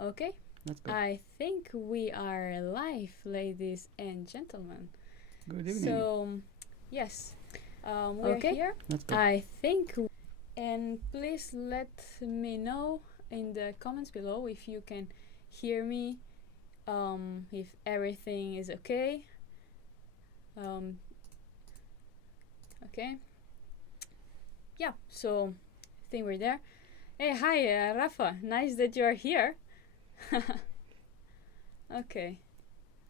Okay, Let's go. I think we are live, ladies and gentlemen. Good evening. So, yes, we're Okay, here. let's go. I think, and please let me know in the comments below if you can hear me, if everything is okay. Okay. Yeah, so I think we're there. Hey, hi, Rafa. Nice that you're here. Okay.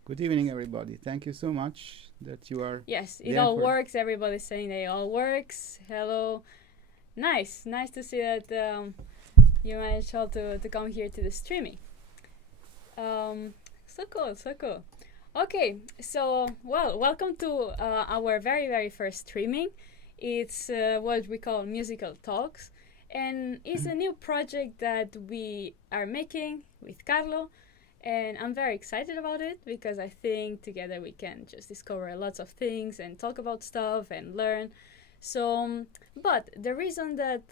Good evening, everybody. Thank you so much that you are. Yes, it There all for- works. Everybody's saying that it all works. Hello. Nice to see that you managed all to come here to the streaming. So cool. Okay, so welcome to our very first streaming. It's what we call musical talks, and it's a new project that we are making with Carlo, and I'm very excited about it because I think together we can just discover lots of things and talk about stuff and learn. So, but the reason that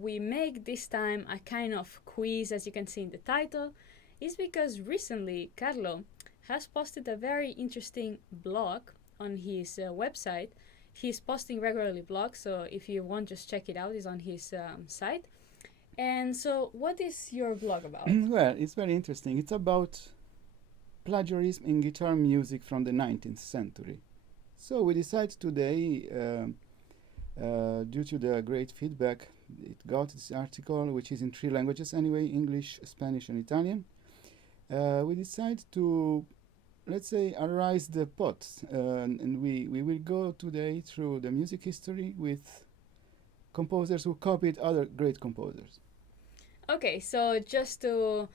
we make this time a kind of quiz, as you can see in the title, is because recently Carlo has posted a very interesting blog on his website. He's posting regularly blogs, so if you want, just check it out. It's on his site. And so, what is your blog about? Well, it's very interesting. It's about plagiarism in guitar music from the 19th century. So we decided today, due to the great feedback it got, this article, which is in 3 languages anyway, English, Spanish, and Italian, we decided to, let's say, arise the pot, and we will go today through the music history with composers who copied other great composers. Okay, so just to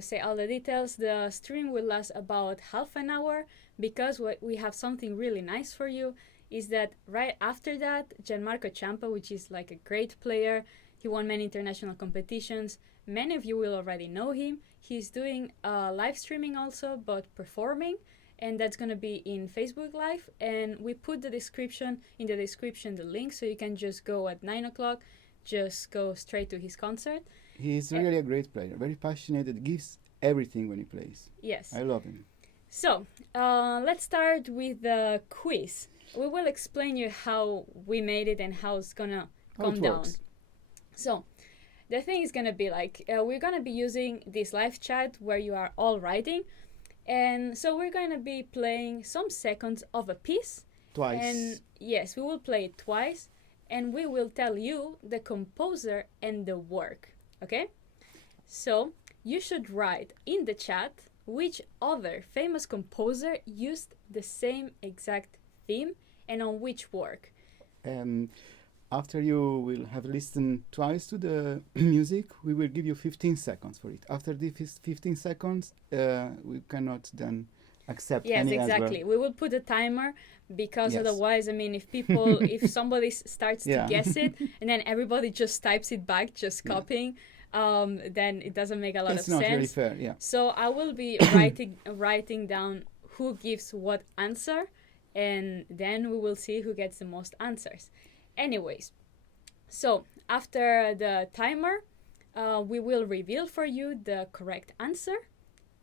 say all the details, the stream will last about half an hour because we have something really nice for you. Is that right after that, Gianmarco Ciampa, which is like a great player, he won many international competitions. Many of you will already know him. He's doing live streaming also, but performing, and that's gonna be in Facebook Live. And we put the description in the description, the link, so you can just go at 9 o'clock, just go straight to his concert. He's really a great player, very passionate, gives everything when he plays. Yes. I love him. So, let's start with the quiz. We will explain you how we made it and how it's gonna come down. Works. So, the thing is gonna be like, we're gonna be using this live chat where you are all writing. And so we're gonna be playing some seconds of a piece. Twice. And yes, we will play it twice. And we will tell you the composer and the work. Okay? So, you should write in the chat which other famous composer used the same exact theme and on which work. After you will have listened twice to the music, we will give you 15 seconds for it. After the 15 seconds, we cannot then accept Yes, any exactly. as well. We will put a timer because Yes. otherwise, I mean, if somebody starts to guess it and then everybody just types it back, just copying, then it doesn't make a lot It's of not sense. really fair, yeah. So I will be writing down who gives what answer, and then we will see who gets the most answers. Anyways, so after the timer, we will reveal for you the correct answer.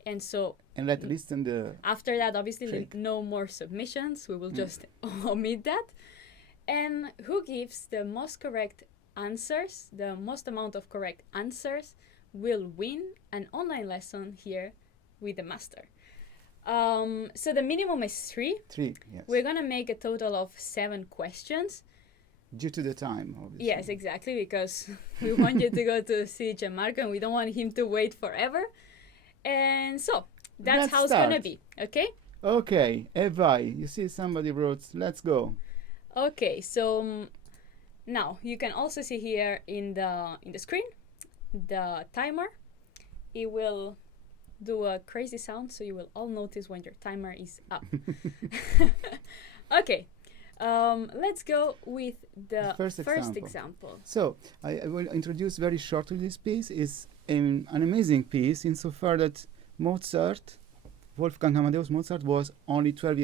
And so And let's listen the after that, obviously, trick. no more submissions. We will just omit that. And who gives the most correct answers, the most amount of correct answers, will win an online lesson here with the master. So the minimum is 3. 3, yes. We're gonna make a total of 7 questions. Due to the time, obviously. Yes, exactly, because we want you to go to see Gianmarco and we don't want him to wait forever. And so that's Let's how it's gonna start. be, okay? Okay, Evai, you see somebody wrote, let's go. Okay, so now you can also see here in the screen the timer. It will do a crazy sound, so you will all notice when your timer is up. Okay, let's go with the First first example. example. So, I will introduce very shortly this piece. It's an amazing piece insofar that Mozart, Wolfgang Amadeus Mozart, was only 12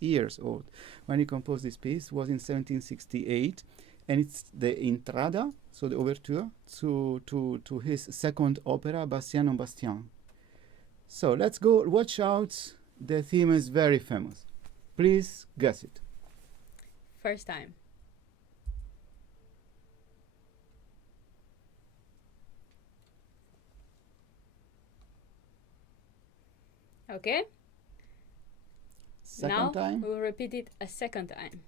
years old when he composed this piece. Was in 1768, and it's the Intrada, so the overture to his second opera, Bastien and Bastien. So let's go. Watch out. The theme is very famous. Please guess it. First time. Okay. Second Now time. we will repeat it a second time.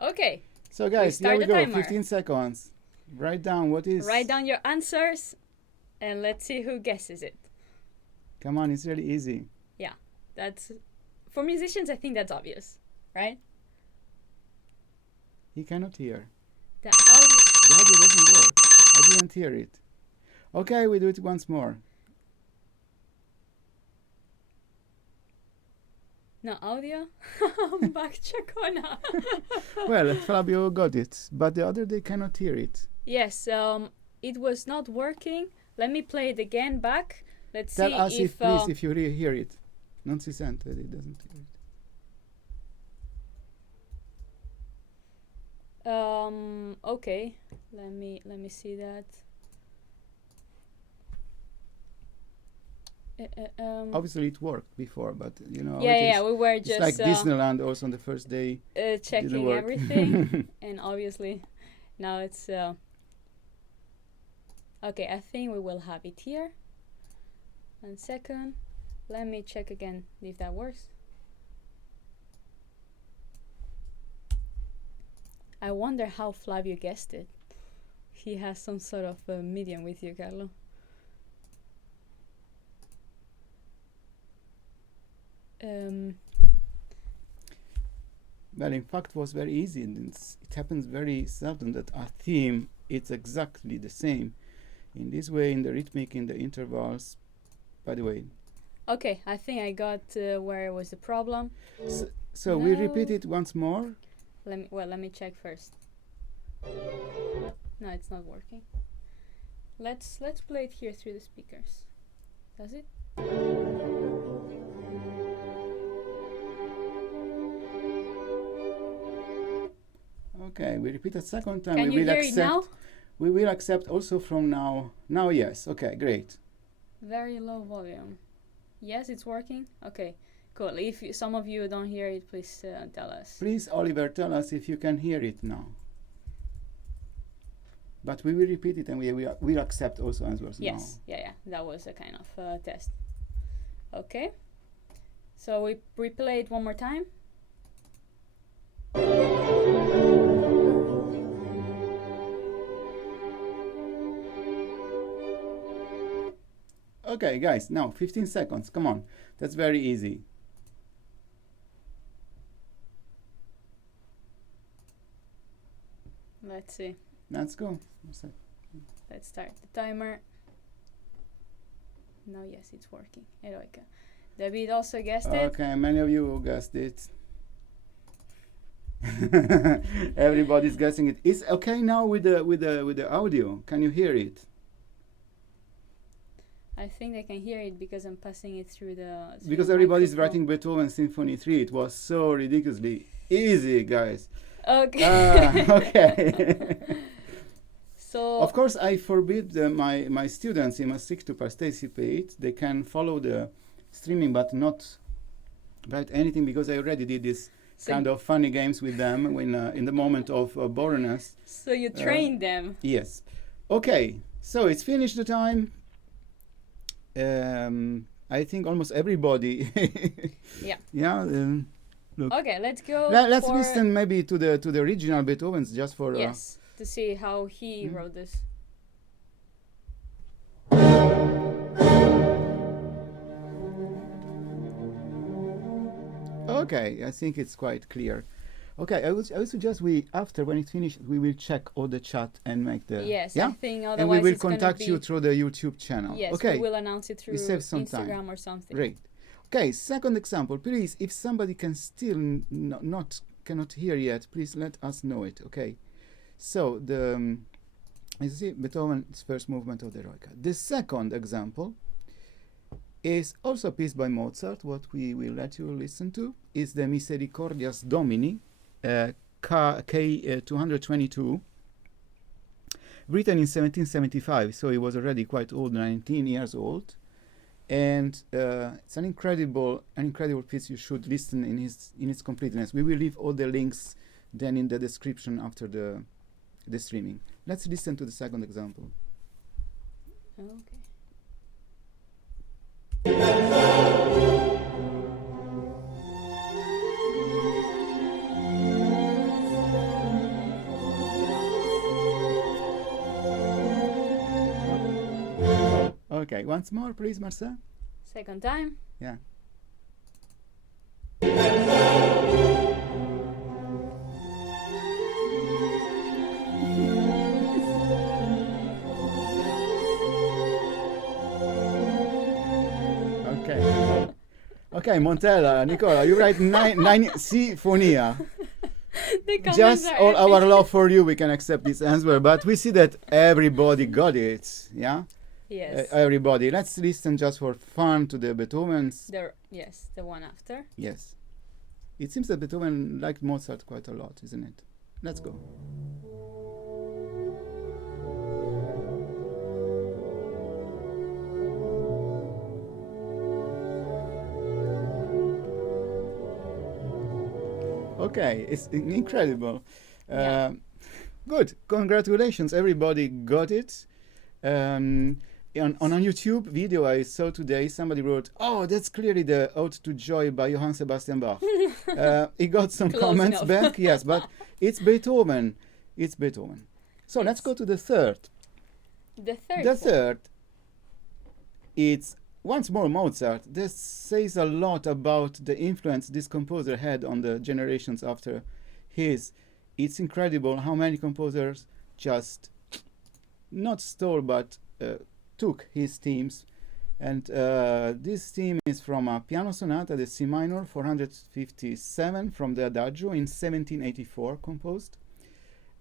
Okay. So guys, here start we the go. timer. 15 seconds. Write down what is. Write down your answers and let's see who guesses it. Come on, it's really easy. That's for musicians, I think that's obvious, right? He cannot hear. The audio. The audio doesn't work. I didn't hear it. Okay, we do it once more. No audio? Back Chacona. Well, Fabio got it, but the other they cannot hear it. Yes, it was not working. Let me play it again back. Let's Tell see us if please if you hear it. Non si sente, it doesn't hear it. Okay. Let me see that. Obviously it worked before, but you know. Yeah, we were It's just like Disneyland also on the first day. checking work. everything, and obviously now it's okay. I think we will have it here. 1 second. Let me check again if that works. I wonder how Flavio guessed it. He has some sort of medium with you, Carlo. Well, in fact, it was very easy. And it happens very seldom that a theme it's exactly the same. In this way, in the rhythmic, in the intervals. By the way. Okay, I think I got where was the problem. So we repeat it once more. Let me check first. No, it's not working. Let's play it here through the speakers. Does it? Okay, we repeat a second time. Can we you will hear accept. it now? We will accept also from now. Now, yes. Okay, great. Very low volume. Yes, it's working. Okay, cool. If some of you don't hear it, please tell us. Please, Oliver, tell us if you can hear it now. But we will repeat it and we will accept also answers now. Yes, yeah. That was a kind of test. Okay. So we replay it one more time. Okay, guys, now 15 seconds. Come on. That's very easy. Let's see. Let's go. Let's start the timer. No, yes, it's working. Eroica. David also guessed it. Okay, many of you guessed it. Everybody's guessing it. It's okay now with the audio. Can you hear it? I think they can hear it because I'm passing it through the. Because everybody's writing Beethoven Symphony 3. It was so ridiculously easy, guys. Okay. Okay. So. Of course, I forbid my students in Maastricht to participate. They can follow the streaming, but not write anything because I already did this kind of funny games with them when in the moment of boredness. So you trained them. Yes. Okay. So it's finished the time. I think almost everybody. Yeah. Yeah. Look. Okay, let's go. Let's listen maybe to the original Beethoven's just for. Yes, to see how he wrote this. Okay, I think it's quite clear. Okay, I would suggest after when it's finished we will check all the chat and make the yes. yeah. I think otherwise and we will it's gonna contact be you through the YouTube channel. Yes, okay. we will announce it through Instagram time. Or something. Great. Okay, second example, please. If somebody can still cannot hear yet, please let us know it. Okay. So you see Beethoven's first movement of the Eroica. The second example is also a piece by Mozart. What we will let you listen to is the Misericordias Domini, K 222, written in 1775. So he was already quite old, 19 years old, and it's an incredible piece. You should listen in its completeness. We will leave all the links then in the description after the streaming. Let's listen to the second example. Okay. Okay, once more, please, Marcia. Second time. Yeah. Okay, Montella, Nicola, you write nine Symphonia. Just all our love for you, we can accept this answer, but we see that everybody got it, yeah? Yes. Everybody. Let's listen just for fun to the Beethovens. Yes, the one after. Yes. It seems that Beethoven liked Mozart quite a lot, isn't it? Let's go. Okay, it's incredible. Yeah. Good, congratulations, everybody got it. On a YouTube video I saw today, somebody wrote, "Oh, that's clearly the Ode to Joy by Johann Sebastian Bach." He got some Close comments enough. back, yes, but it's Beethoven. It's Beethoven. So let's go to the third. The third. The third, it's once more Mozart. This says a lot about the influence this composer had on the generations after his. It's incredible how many composers just not stole but took his themes. And this theme is from a piano sonata, the C minor 457 from the Adagio in 1784 composed.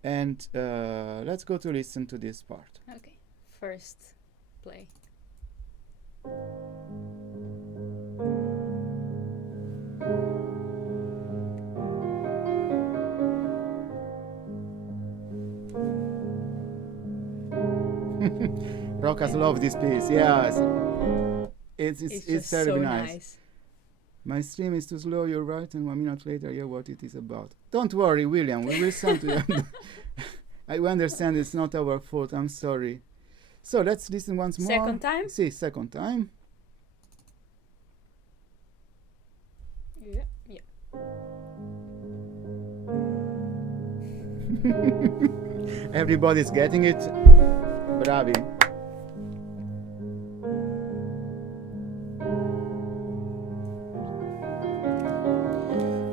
And let's go to listen to this part. Okay. First play. Rokas love this piece, yes. It's just terribly so nice. My stream is too slow, you're right, and 1 minute later, yeah, what it is about. Don't worry, William, we will send to you. I understand it's not our fault, I'm sorry. So let's listen once more. Second time? See, second time. Yeah. Yeah. Everybody's getting it. Bravi.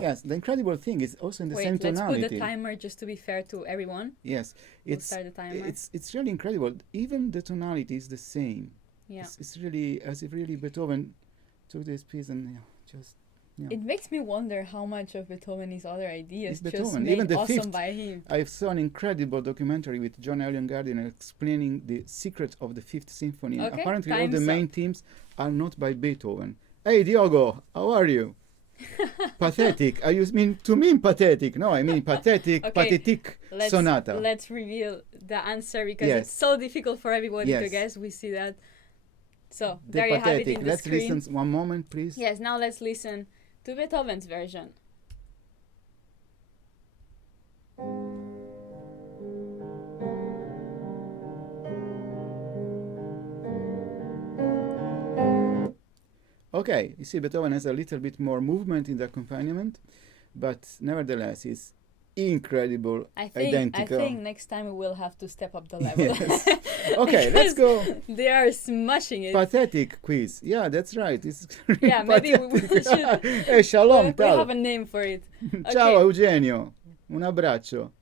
Yes, the incredible thing is also in the same tonality. Let's put the timer just to be fair to everyone. Yes, We'll start the timer. it's really incredible. Even the tonality is the same. Yeah. It's really as if really Beethoven took this piece and just. Yeah. It makes me wonder how much of Beethoven's other ideas It's just Beethoven. made Even the awesome fifth, by him. I saw an incredible documentary with John Elion Gardiner explaining the secret of the Fifth Symphony. And Okay, apparently, all time's the main up. themes are not by Beethoven. Hey, Diogo, how are you? Pathetic. I mean pathetic. No, I mean pathetic, Okay, pathetic sonata. Let's reveal the answer because Yes. it's so difficult for everybody to Yes. guess. We see that. So The there you have it pathetic. in the Let's screen. listen one moment, please. Yes, now let's listen to Beethoven's version. Okay, you see, Beethoven has a little bit more movement in the accompaniment, but nevertheless, it's incredible, I think identical. next time we will have to step up the level. Yes. Okay, let's go. They are smashing it. Pathetic quiz. Yeah, that's right. It's really Yeah, maybe we pathetic. should. Hey, shalom, we tal. have a name for it. Ciao, Okay. Eugenio. Un abbraccio.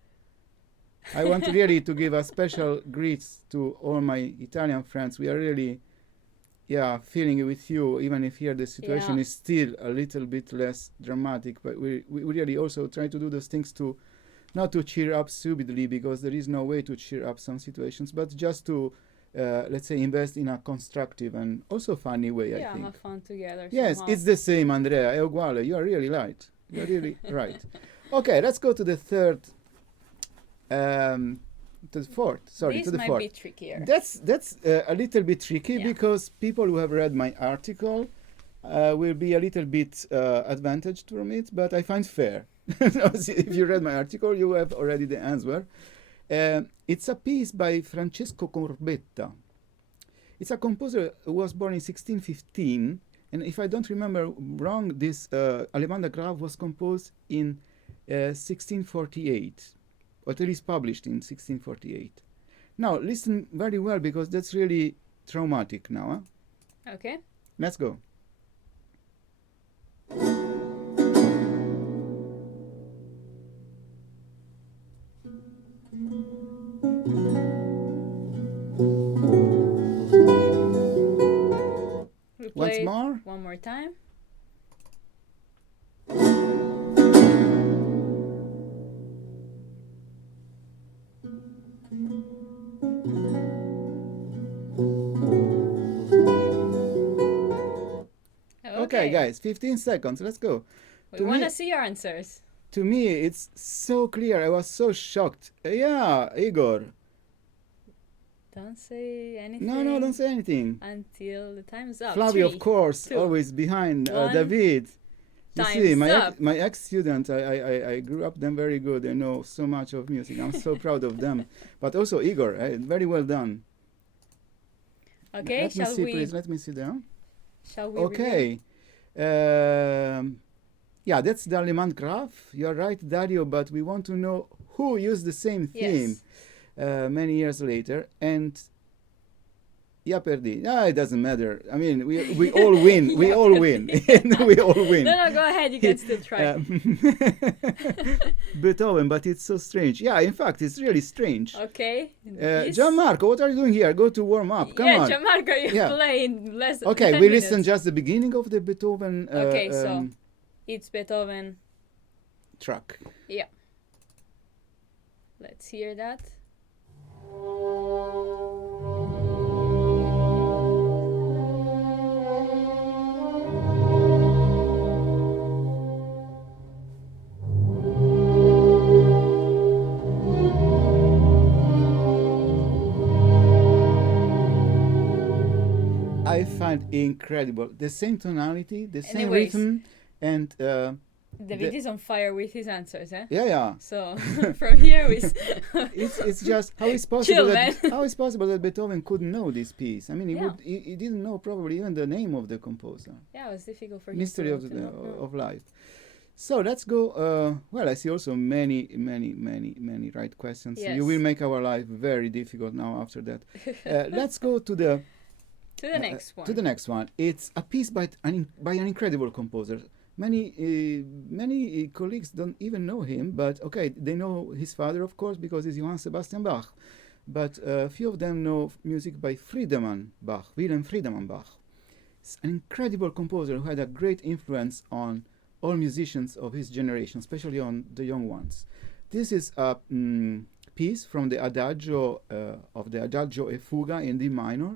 I want really to give a special greets to all my Italian friends. We are really, feeling it with you, even if here the situation Yeah. is still a little bit less dramatic. But we really also try to do those things to, not to cheer up stupidly, because there is no way to cheer up some situations, but just to let's say, invest in a constructive and also funny way, I Yeah, think. have fun together. Yes, somehow. it's the same, Andrea. È uguale. You are really right. You're really right. Okay, let's go to the third. To the fourth. Sorry, This to the might fourth. be trickier. That's a little bit tricky Yeah. because people who have read my article will be a little bit advantaged from it, but I find fair. If you read my article, you have already the answer. It's a piece by Francesco Corbetta. It's a composer who was born in 1615, and if I don't remember wrong, this Allemande Graf was composed in 1648, or at least published in 1648. Now, listen very well, because that's really traumatic now. Huh? Okay. Let's go. We Once play more. one more time. Okay, guys, 15 seconds. Let's go. We to want me- to see your answers. To me, it's so clear. I was so shocked. Yeah, Igor. Don't say anything. No, don't say anything. Until the time's up. Flavio, 3, of course, 2, always behind 1. David. You see, Time's my up. my ex-student, I grew up them very good. They know so much of music. I'm so proud of them. But also Igor, very well done. Okay, Let me shall see, we? please. Let me see there. Shall we? Review? Okay. Yeah, that's the Allemande Graf. You're right, Dario, but we want to know who used the same theme Yes. many years later. And yeah, perdi. It doesn't matter. I mean, we all win. We Yeah, all win. We all win. No, go ahead. You can still try. Beethoven, but it's so strange. Yeah, in fact, it's really strange. Okay. This- Gianmarco, what are you doing here? Go to warm up. Come on. Gianmarco, you Yeah. play in less than Okay, 10 we minutes. listen just the beginning of the Beethoven Okay, so it's Beethoven. track. Yeah. Let's hear that. I find incredible. The same tonality, the same Anyways. rhythm, and David is on fire with his answers, eh? yeah. So from here we It's just how is possible Chill, that man. how is possible that Beethoven couldn't know this piece? I mean, Yeah. he didn't know probably even the name of the composer. Yeah, it was difficult for him Mystery to, of to the, know. of life. So let's go. Well, I see also many right questions. Yes. You will make our life very difficult now after that. Let's go to the To the next one. To the next one. It's a piece by an incredible composer. Many colleagues don't even know him, but okay, they know his father, of course, because it's Johann Sebastian Bach. But few of them know music by Wilhelm Friedemann Bach. It's an incredible composer who had a great influence on all musicians of his generation, especially on the young ones. This is a piece from the Adagio e Fuga in D minor,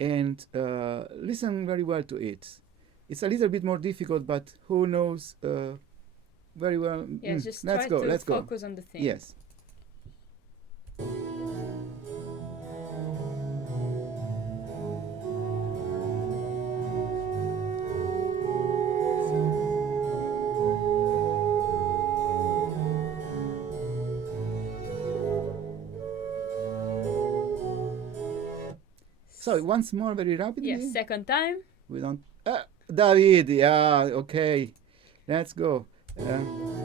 and listen very well to it. It's a little bit more difficult, but who knows very well. Yeah, just let's try go. to Let's go. focus on the thing. Yes. So once more, very rapidly. Yes, second time. We don't. David, yeah, okay. Let's go.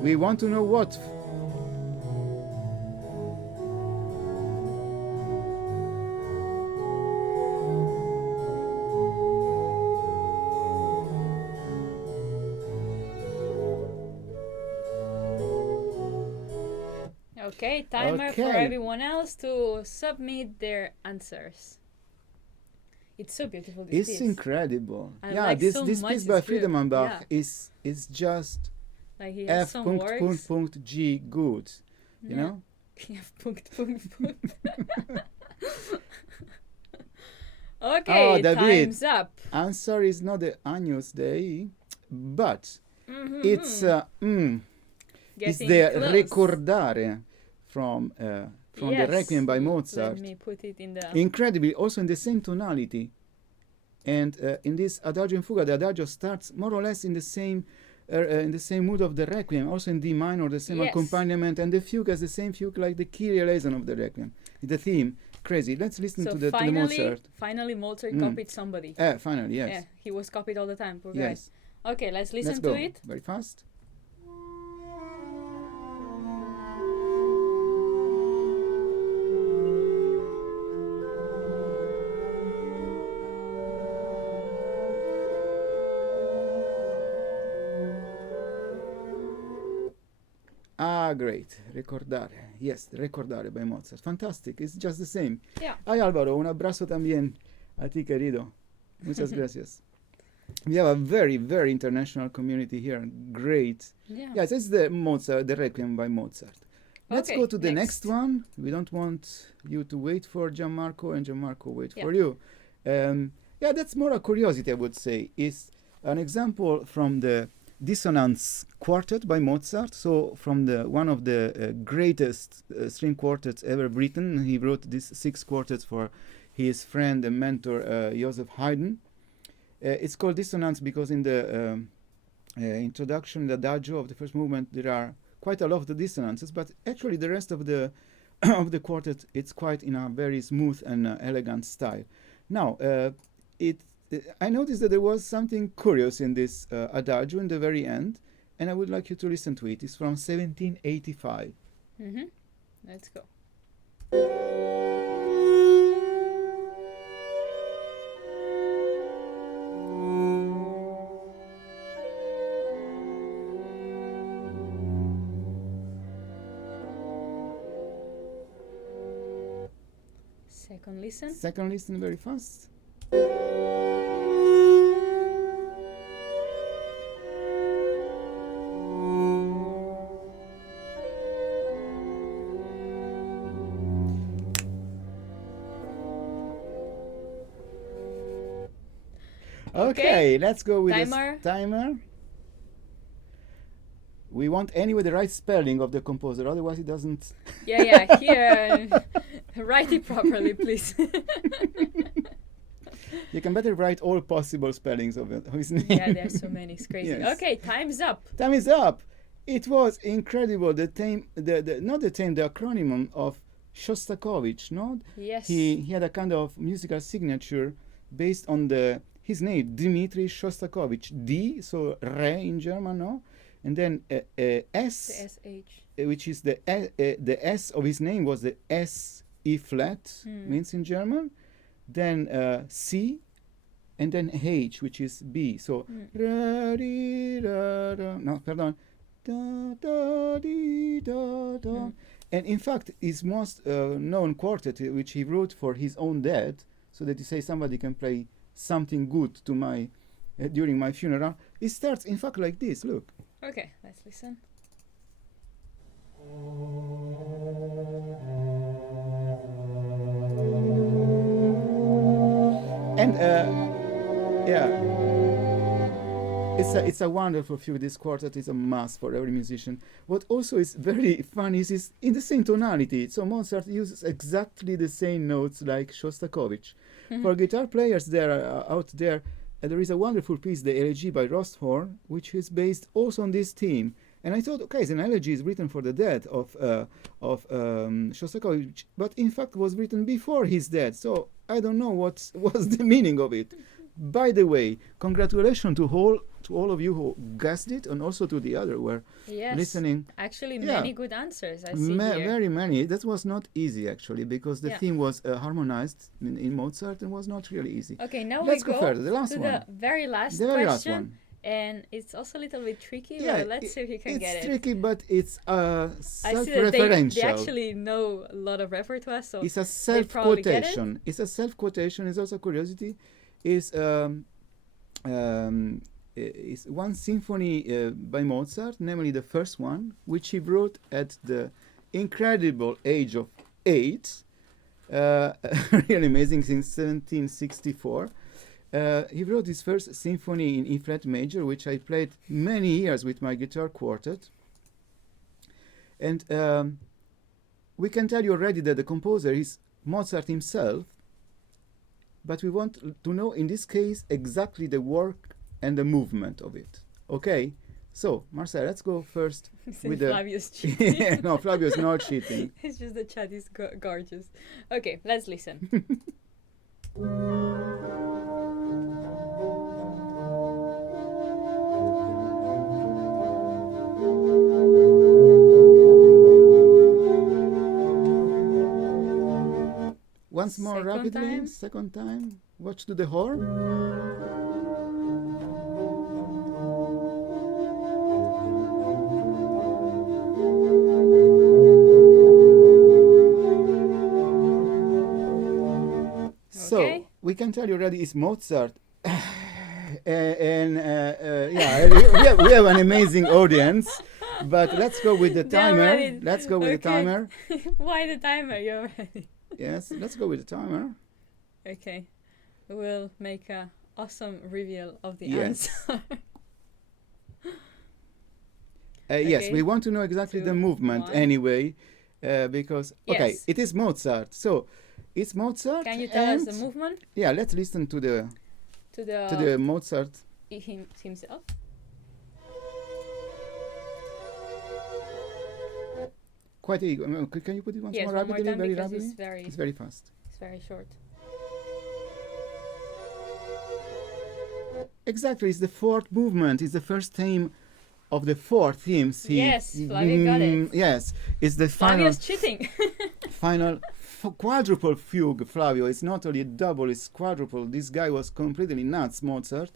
We want to know what. Okay, timer for Okay. everyone else to submit their answers. It's so beautiful. This It's piece. incredible. I Yeah, like this so this much piece this by group. Friedemann Bach Yeah. is just Like he has F some punkt words. punkt punkt G good. You Yeah. know? F punkt punkt punkt. Okay, David. time's up. I'm sorry, it's not the Agnus Dei, but it's it's Getting the close. Recordare from the Requiem by Mozart. Let me put it in the... Incredibly, also in the same tonality. And in this Adagio in Fuga, the Adagio starts more or less in the same mood of the Requiem, also in D minor, the same accompaniment, and the fugue has the same fugue like the Kyrie eleison of the Requiem. The theme, crazy. Let's listen to the Mozart. Finally, Mozart copied somebody. Finally, yes. Yeah, he was copied all the time, poor guy. Yes. Okay, let's listen go. to it. Very fast. Great. Recordare. Yes, Recordare by Mozart. Fantastic. It's just the same. Yeah. Ay, Álvaro, un abrazo también a ti, querido. Muchas gracias. We have a very, very international community here. Great. Yeah. Yes, it's the Requiem by Mozart. Let's go to the next one. We don't want you to wait for Gianmarco and Gianmarco wait for you. That's more a curiosity, I would say. It's an example from the Dissonance Quartet by Mozart. So from one of the greatest string quartets ever written. He wrote these 6 quartets for his friend and mentor Joseph Haydn. It's called Dissonance because in the introduction, the adagio of the first movement, there are quite a lot of the dissonances, but actually the rest of the of the quartet, it's quite in a very smooth and elegant style. Now, I noticed that there was something curious in this adagio in the very end, and I would like you to listen to it. It's from 1785. Let's go. Second listen very fast. Okay, let's go with the timer. We want anyway the right spelling of the composer, otherwise it doesn't... Here, write it properly, please. You can better write all possible spellings of his name. Yeah, there's so many, it's crazy. Yes. Okay, time's up. Time is up. It was incredible, the acronym of Shostakovich, no? Yes. He had a kind of musical signature based on his name, Dmitri Shostakovich. D, so Re in German, no? And then S, the SH, which is the S of his name was the S E flat, means in German. Then C, and then H, which is B. So no, pardon. Da, da, dee, da, da. And in fact, his most known quartet, which he wrote for his own death, so that he say somebody can play something good to my during my funeral. It starts, in fact, like this. Look. Okay, let's listen. And it's a wonderful fugue. This quartet is a must for every musician. What also is very fun is in the same tonality. So Mozart uses exactly the same notes like Shostakovich. For guitar players out there, there is a wonderful piece, the Elegy by Rosthorn, which is based also on this theme. And I thought, okay, an elegy is written for the death of Shostakovich, but in fact was written before his death. So I don't know what was the meaning of it. By the way, congratulations to all of you who guessed it, and also to the other who were listening. Actually, many good answers. I see here. Very many. That was not easy actually, because the theme was harmonized in Mozart and was not really easy. Okay, now let's go further. The last to one. the very last question. Very last one. And it's also a little bit tricky, but let's see if you can get it. It's tricky, but it's self-referential. I see that they actually know a lot of repertoire, so it's a self-quotation. It's a self-quotation. It's also a curiosity. Is one symphony by Mozart, namely the first one, which he wrote at the incredible age of 8. really amazing, since 1764. He wrote his first symphony in E flat major, which I played many years with my guitar quartet. And we can tell you already that the composer is Mozart himself, but we want to know in this case exactly the work and the movement of it. Okay? So, Marcia, let's go first with the... Flavio's cheating. No, Flavio's not cheating. It's just the chat is gorgeous. Okay, let's listen. Once more rapidly, second time. Watch to the horn. So we can tell you already it's Mozart. Yeah, we have an amazing audience. But let's go with the timer. Let's go with the timer. Why the timer? You're ready. Yes, let's go with the timer. Okay, we'll make a awesome reveal of the Yes. answer. Yes, we want to know exactly the movement anyway, because okay, it is Mozart. So it's Mozart. Can you tell us the movement? Yeah, let's listen to the Mozart himself. Quite eager. Can you put it once more rapidly? More time, very because rapidly. It's very fast. It's very short. Exactly, it's the fourth movement. It's the first theme of the four themes. Yes, Flavio got it. Yes, it's the final. Flavio's cheating. Final quadruple fugue, Flavio. It's not only a double, it's quadruple. This guy was completely nuts, Mozart.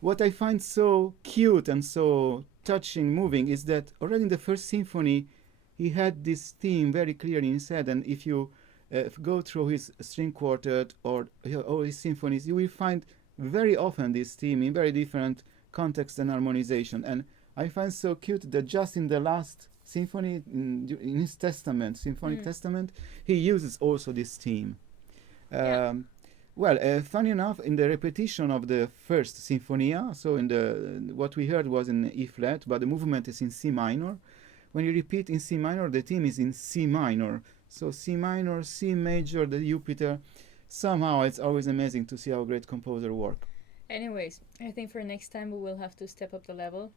What I find so cute and so touching, moving, is that already in the first symphony, he had this theme very clear in his head, and if you go through his string quartet or all his symphonies, you will find very often this theme in very different contexts and harmonization. And I find so cute that just in the last symphony, in his testament, symphonic testament, he uses also this theme. Well, funny enough, in the repetition of the first Sinfonia, so in the what we heard was in E flat, but the movement is in C minor. When you repeat in C minor, the theme is in C minor. So C minor, C major, the Jupiter. Somehow it's always amazing to see how great composer work. Anyways, I think for next time we will have to step up the level.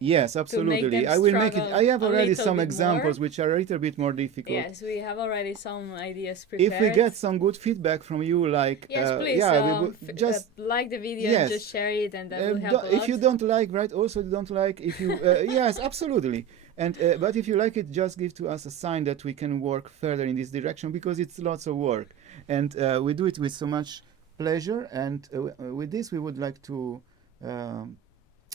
Yes, absolutely. I will make it. I have already some examples which are a little bit more difficult. Yes, we have already some ideas prepared. If we get some good feedback from you, like yes, please, we would just like the video, and just share it, and that will help a lot. If you don't like, right? Also, you don't like. If you yes, absolutely. And but if you like it, just give to us a sign that we can work further in this direction, because it's lots of work, and we do it with so much pleasure. And with this, we would like to.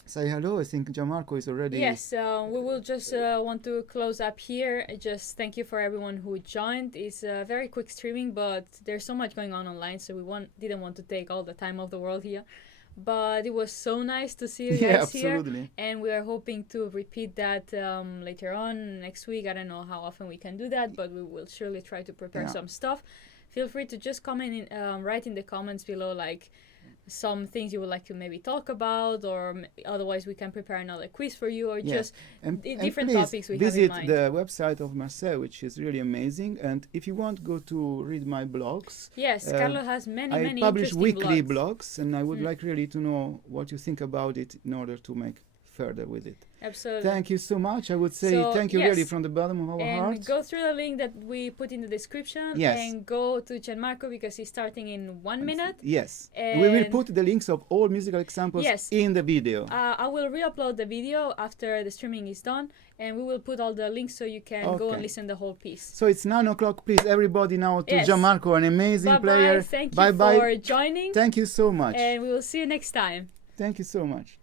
Say hello. I think Gianmarco is already... Yes, we will just want to close up here. Just thank you for everyone who joined. It's a very quick streaming, but there's so much going on online, so we didn't want to take all the time of the world here. But it was so nice to see you guys here. And we are hoping to repeat that later on, next week. I don't know how often we can do that, but we will surely try to prepare some stuff. Feel free to just comment in, write in the comments below, like, some things you would like to maybe talk about, or otherwise we can prepare another quiz for you, or just different topics we have in mind. Visit the website of Marcia, which is really amazing. And if you want, go to read my blogs. Yes, Carlo has many I publish weekly blogs, and I would like really to know what you think about it in order to make further with it. Absolutely. Thank you so much. I would say thank you really from the bottom of our hearts. And go through the link that we put in the description, and go to Gianmarco, because he's starting in 1 minute. Yes. And we will put the links of all musical examples in the video. I will re-upload the video after the streaming is done, and we will put all the links so you can go and listen the whole piece. So it's 9 o'clock. Please, everybody now to Gianmarco, an amazing player. Thank you for joining. Thank you so much. And we will see you next time. Thank you so much.